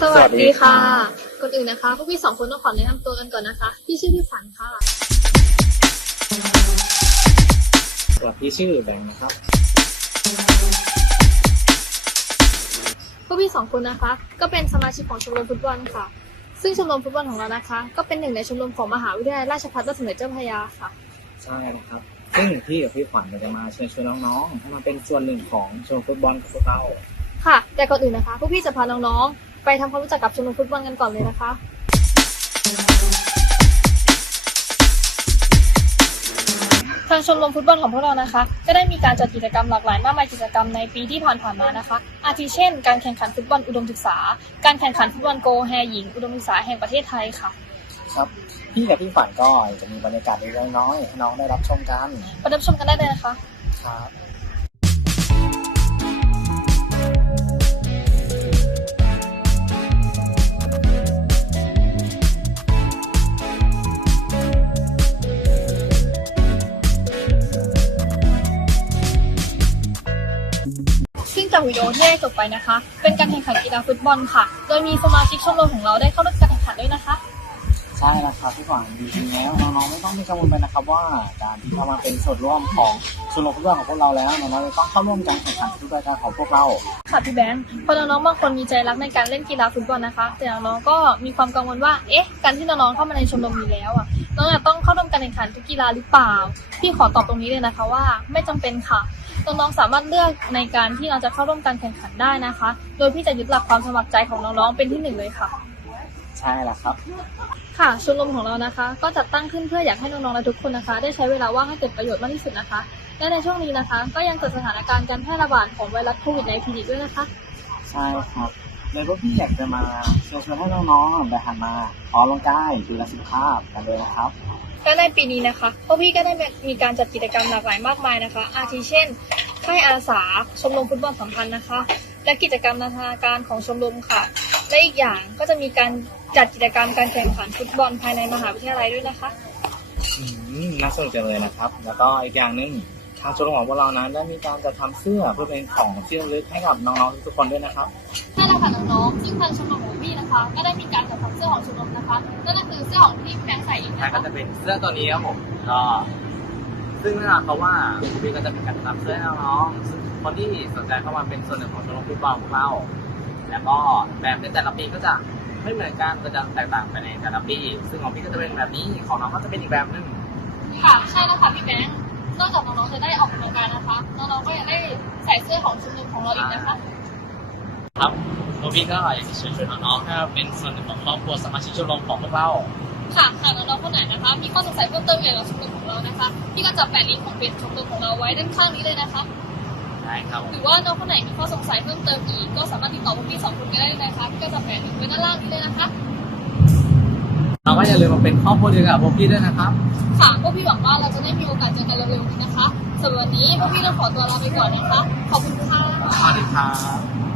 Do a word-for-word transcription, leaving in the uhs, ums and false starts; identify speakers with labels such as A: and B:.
A: วัสดีค่ะก่อนอื่นนะคะพวกพี่สองคนต้องขอแนะนำตัวกันก่อนนะคะพี่ชื่อพี่ฝันค่ะ
B: สวัสดีชื่อแบงค์นะครับ
A: พวกพี่สองคนนะคะก็เป็นสมาชิกของชมรมฟุตบอลค่ะซึ่งชมรมฟุตบอลของเรานะคะก็เป็นหนึ่งในชมรมของมหาวิทยาลัยราชภัฏสมเด็จเจ้าพระยาค่ะ
B: ใช่นะครับซึ่งพี่กับพี่ขวัญจะมาเชิญชวนน้องๆให้มาเป็นส่วนหนึ่งของชมรมฟุตบอลของพวกเรา
A: ค่ะแต่ก่อนอื่นนะคะพวกพี่จะพาน้องๆไปทำความรู้จักกับชมรมฟุตบอลกันก่อนเลยนะคะทางชมรมฟุตบอลของพวกเรานะคะก็ได้มีการจัดกิจกรรมหลากหลายมากมายกิจกรรมในปีที่ผ่านๆมานะคะอาทิเช่นการแข่งขันฟุตบอลอุดมศึกษาการแข่งขันฟุตบอลโกแฮหญิงอุดมศึกษาแห่งประเทศไทยค่ะ
B: ครับพี่กับพี่ขวัญก็จะมีบรรยากาศเล็กๆน้อยๆให้น้องได้รับชมกัน
A: ไปรับชมกันได้เลยนะคะ
B: ครับ
A: ซึ่งจากวิดีโอที่ได้จบไปนะคะเป็นการแข่งขันกีฬาฟุตบอลค่ะโดยมีสมาชิกชมรมของเราได้เข้าร่วมการแข่งขันด้วยนะคะ
B: ใช่แล้วครับพี่ขวัญจริงๆแล้วน้องๆไม่ต้องมีกังวลไปนะครับว่าการที่เข้ามาเป็นส่วนร่วมของชมรมฟุตบอลของพวกเราแล้วน้องๆจะต้องเข้าร่วมการแข่งขันทุกรายการของพวกเรา
A: ค่ะพี่แบงค์พอน้องๆบางคนมีใจรักในการเล่นกีฬาฟุตบอลนะคะแต่น้องๆก็มีความกังวลว่าเอ๊ะการที่น้องๆเข้ามาในชมรมนี้แล้วอ่ะน้องจะต้องเข้าร่วมการแข่งขันทุกกีฬาหรือเปล่าพี่ขอตอบตรงนี้เลยนะคะว่าไม่จำเป็นค่ะน้องๆสามารถเลือกในการที่เราจะเข้าร่วมการแข่งขันได้นะคะโดยพี่จะยึดหลักความสมัครใจของน้องๆเป็นที่หนึ่งเลยค่ะ
B: ใช่แล้วครับ
A: ค่ะชมรมของเรานะคะก็จัดตั้งขึ้นเพื่ออยากให้น้องๆและทุกคนนะคะได้ใช้เวลาว่างให้เกิดประโยชน์มากที่สุดนะคะและในช่วงนี้นะคะก็ยังเกิดสถานการณ์การแพร่ระบาดของไวรัสโควิด สิบเก้า อีกด้วยนะคะ
B: ใช่ครับเลยพวกพี่อยากจะมาเชิญชวนให้น้องๆได้หันมาออกกำลังกายดูแลสุขภาพกันเลยนะครับ
A: ก็ในปีนี้นะคะพวกพี่ก็ได้มีการจัดกิจกรรมหลากหลายมากมายนะคะอาทิเช่นค่ายอาสาชมรมฟุตบอลสัมพันธ์นะคะและกิจกรรมนานาการของชมรมค่ะและอีกอย่างก็จะมีการจัดกิจกรรมการแข่งขันฟุตบอลภายในมหาวิทยาลัยด้วยนะคะ
B: อืมน่าสนใจเลยนะครับแล้วก็อีกอย่างหนึ่งทางชมรมของพวกเรานั้นได้มีการจัดทำเสื้อเพื่อเป็นของที่ระลึกให้กับน้องๆทุกคนด้วยนะครับ
A: ใช่แล้วค่ะน้องๆซึ่งทางชมรมของพี่นะคะก็ได้มีการจัดทำเสื้อของชมรมนะคะนั่นก็คือเสื้อของที่แฟนใส่เองนะคะ
C: ก็จะเป็นเสื้อตัวนี้ครับผมก็ซึ่งแน่นอนเพราะว่าพี่ก็จะเป็นการทำเสื้อให้น้องๆซึ่งคนที่สนใจเข้ามาเป็นส่วนหนึ่งของชมรมฟุตบอลของเราแล้วก็แบบในแต่ละปีก็จะไม่เหมือนกันก็จะแตกต่างไปในแต่ละปีซึ่งของพี่ก็จะเป็นแบบนี้ของน้องก็จะเป็นอีกแบบนึง
A: ค่ะใช่แล้วค่ะพี่แบงค์นอกจากน้องๆจะได้ออกกำลังกายนะคะน้องๆก็ยังได้ใส่เสื้อของชมรมของเราอีกนะคะ
C: ครับพวกพี่ก็อยากจะเชิญชวนน้องๆให้เป็นส่วนหนึ่งของครอบครัวสมาชิกชมรมของพวกเรา
A: ค่ะหากน้องๆคนไหนนะคะมีข้อสงสัยเพิ่มเติมเกี่ยวกับชมรมของเรานะคะพี่ก็จะแปะลิงก์ของเพจชมรมของเราไว้ด้านข้างนี้เลยนะคะ
C: ได้ครับ
A: หรือว่าน้องคนไหนมีข้อสงสัยเพิ่มเติมอีกก็สามารถติดต่อพวกพี่สองคนก็ได้เลยนะคะพี่ก็จะแปะลิงก์ไว้ด้านล่างนี้เลยนะคะ
C: เราก็อย่าลืมมาเป็นครอบครัวเดียวกับพวกพี่ด้วยนะครับ
A: ค่ะพวกพี่หวังว่าเราจะได้มีโอกาสเจอกันเร็วๆนี้นะคะสำหรับวันนี้พวกพี่ต้องขอตัวลาไปก่อนนะคะขอบคุณค่ะ
C: สวัสดีครับ